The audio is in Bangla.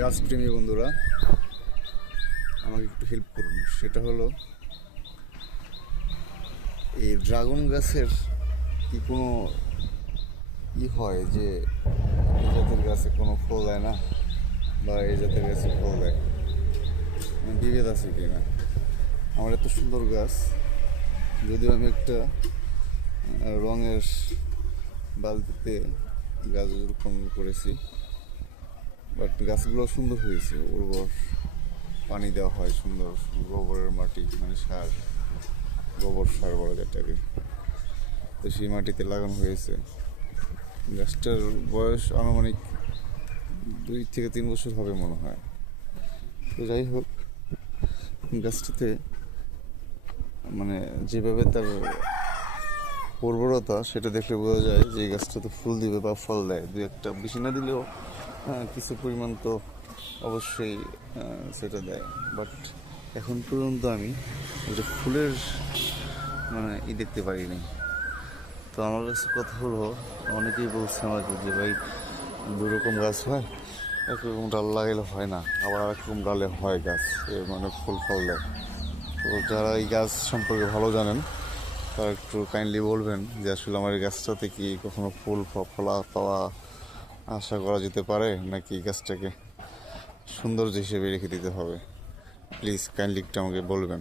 গাছপ্রেমী বন্ধুরা, আমাকে একটু হেল্প করুন। সেটা হলো, এই ড্রাগন গাছের কি কোনো হয় যে এই জাতের গাছে কোনো ফল দেয় না, বা এই জাতের গাছে ফল দেয়, বিভেদ আছে কি না? আমার এত সুন্দর গাছ, যদিও আমি একটা রঙের বালতিতে গাছ রোপণ করেছি, বাট গাছগুলো সুন্দর হয়েছে, উর্বর, পানি দেওয়া হয় সুন্দর, গোবরের মাটি মানে সার, গোবর সার বলা যেটাকে, তো সেই মাটিতে লাগানো হয়েছে। গাছটার বয়স আনুমানিক 2 থেকে 3 বছর হবে মনে হয়। তো যাই হোক, গাছটাতে মানে যেভাবে তার উর্বরতা, সেটা দেখলে বোঝা যায় যে এই গাছটাতে ফুল দিবে বা ফল দেয়। দু একটা, বেশি না দিলেও কিছু পরিমাণ তো অবশ্যই সেটা দেয়। বাট এখন পর্যন্ত আমি একটা ফুলের দেখতে পারিনি। তো আমার কাছে কথা হলো, অনেকেই বলছে আমাকে যে ভাই, দুরকম গাছ হয়, একরকম ডাল লাগাইলে হয় না, আবার আরেকরকম ডালে হয় গাছ, ফুল ফল দেয়। তো যারা এই গাছ সম্পর্কে ভালো জানেন, তারা একটু কাইন্ডলি বলবেন যে আসলে আমার এই গাছটাতে কি কখনো ফুল ফলা পাওয়া আশা করা যেতে পারে, নাকি গাছটাকে সৌন্দর্য হিসেবে রেখে দিতে হবে। প্লিজ কাইন্ডলি একটু আমাকে বলবেন।